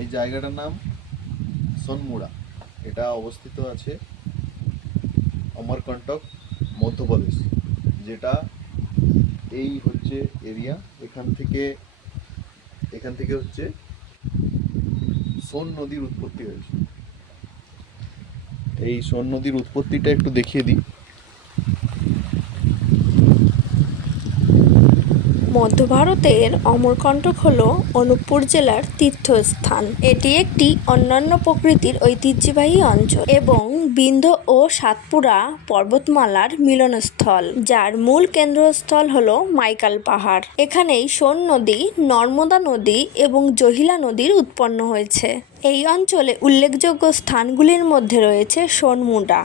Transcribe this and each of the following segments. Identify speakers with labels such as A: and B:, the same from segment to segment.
A: এই জায়গাটার নাম সোনমুড়া। এটা অবস্থিত আছে অমরকন্টক, মধ্যপ্রদেশ, যেটা এই হচ্ছে এরিয়া এখান থেকে এখান থেকে হচ্ছে সোন নদীর উৎপত্তি হয়েছে। এই সোন নদীর উৎপত্তিটা একটু দেখিয়ে দিই।
B: মধ্য ভারতের অমরকণ্টক হল অনুপপুর জেলার তীর্থস্থান। এটি একটি অন্যান্য প্রকৃতির ঐতিহ্যবাহী অঞ্চল এবং বিন্ধ্য ও সাতপুরা পর্বতমালার মিলনস্থল, যার মূল কেন্দ্রস্থল হল মাইকাল পাহাড়। এখানেই সোন নদী, নর্মদা নদী এবং জহিলা নদীর উৎপন্ন হয়েছে। এই অঞ্চলে উল্লেখযোগ্য স্থানগুলির মধ্যে রয়েছে সোনমুডা।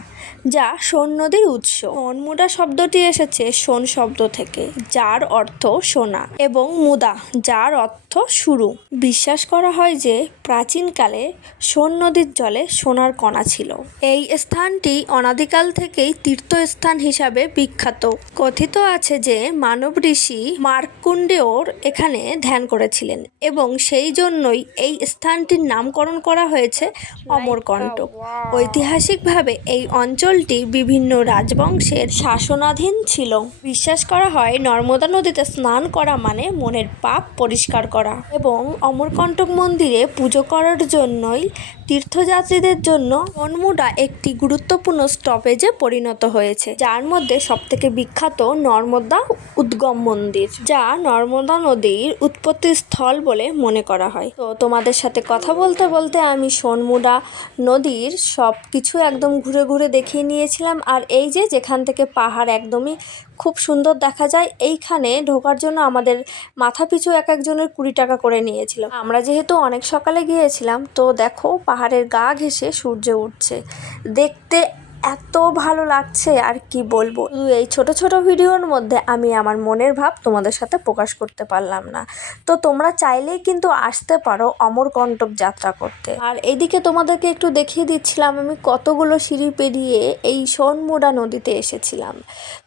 B: যা সোন নদীর উৎস। সোনমুডা শব্দটি এসেছে সোন শব্দ থেকে যার অর্থ সোনা এবং মুদা যার অর্থ শুরু। বিশ্বাস করা হয় যে প্রাচীনকালে সোন নদীর জলে সোনার কণা ছিল। এই স্থানটি অনাদিকাল থেকেই তীর্থস্থান হিসাবে বিখ্যাত। কথিত আছে যে মানব ঋষি মার্কুণ্ডেয়র এখানে ধ্যান করেছিলেন এবং সেই জন্যই এই স্থানটির নামকরণ করা হয়েছে অমরকণ্টক। ঐতিহাসিকভাবে এই অঞ্চলটি বিভিন্ন রাজবংশের শাসনাধীন ছিল। বিশ্বাস করা হয়, নর্মদা নদীতে স্নান করা মানে মনের পাপ পরিষ্কার করা এবং অমরকণ্টক মন্দিরে পুজো করার জন্যই তীর্থযাত্রীদের জন্য অনমুডা একটি গুরুত্বপূর্ণ স্টপেজে পরিণত হয়েছে, যার মধ্যে সবথেকে বিখ্যাত নর্মদা উদ্গম মন্দির, যা নর্মদা নদীর উৎপত্তি স্থল বলে মনে করা হয়। তো তোমাদের সাথে কথা বলতে বলতে আমি সোনমুডা নদীর সব কিছু একদম ঘুরে ঘুরে দেখিয়ে নিয়েছিলাম। আর এই যে যেখান থেকে পাহাড় একদমই খুব সুন্দর দেখা যায়, এইখানে ঢোকার জন্য আমাদের মাথা পিছু এক একজনের কুড়ি টাকা করে নিয়েছিলাম আমরা যেহেতু অনেক সকালে গিয়েছিলাম, তো দেখো পাহাড়ের গা ঘেসে সূর্য উঠছে। দেখতে এত ভালো লাগছে, আর কি বলব? এই ছোট ছোট ভিডিওর মধ্যে আমি আমার মনের ভাব তোমাদের সাথে প্রকাশ করতে পারলাম না। তো তোমরা চাইলেই কিন্তু আসতে পারো অমরকণ্টক যাত্রা করতে। আর এদিকে তোমাদেরকে একটু দেখিয়ে দিচ্ছিলাম, আমি কতগুলো সিঁড়ি পেরিয়ে এই সোনমুড়া নদীতে এসেছিলাম।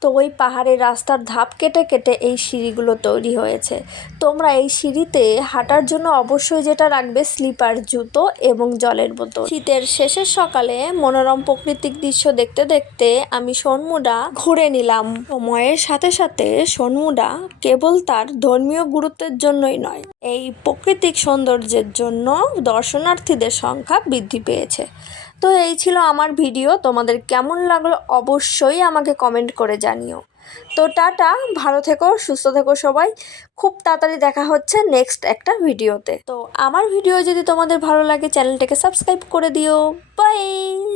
B: তো ওই পাহাড়ের রাস্তার ধাপ কেটে কেটে এই সিঁড়িগুলো তৈরি হয়েছে। তোমরা এই সিঁড়িতে হাঁটার জন্য অবশ্যই যেটা রাখবে, স্লিপার, জুতো এবং জলের বোতল। শীতের শেষের সকালে মনোরম প্রাকৃতিক দৃশ্য দেখতে দেখতে আমি সোনমুডা ঘুরে নিলাম। সময়ের সাথে সাথে সোনমুডা কেবল তার ধর্মীয় গুরুত্বের জন্যই নয়, এই প্রাকৃতিক সৌন্দর্যের জন্য দর্শনার্থীদের সংখ্যা বৃদ্ধি পেয়েছে। তো এই ছিল আমার ভিডিও, তোমাদের কেমন লাগল অবশ্যই আমাকে কমেন্ট করে জানিও। তো টাটা, ভালো থেকো, সুস্থ থেকো সবাই, খুব তাড়াতাড়ি দেখা হচ্ছে নেক্সট একটা ভিডিওতে। তো আমার ভিডিও যদি তোমাদের ভালো লাগে, চ্যানেলটাকে সাবস্ক্রাইব করে দিও। বাই!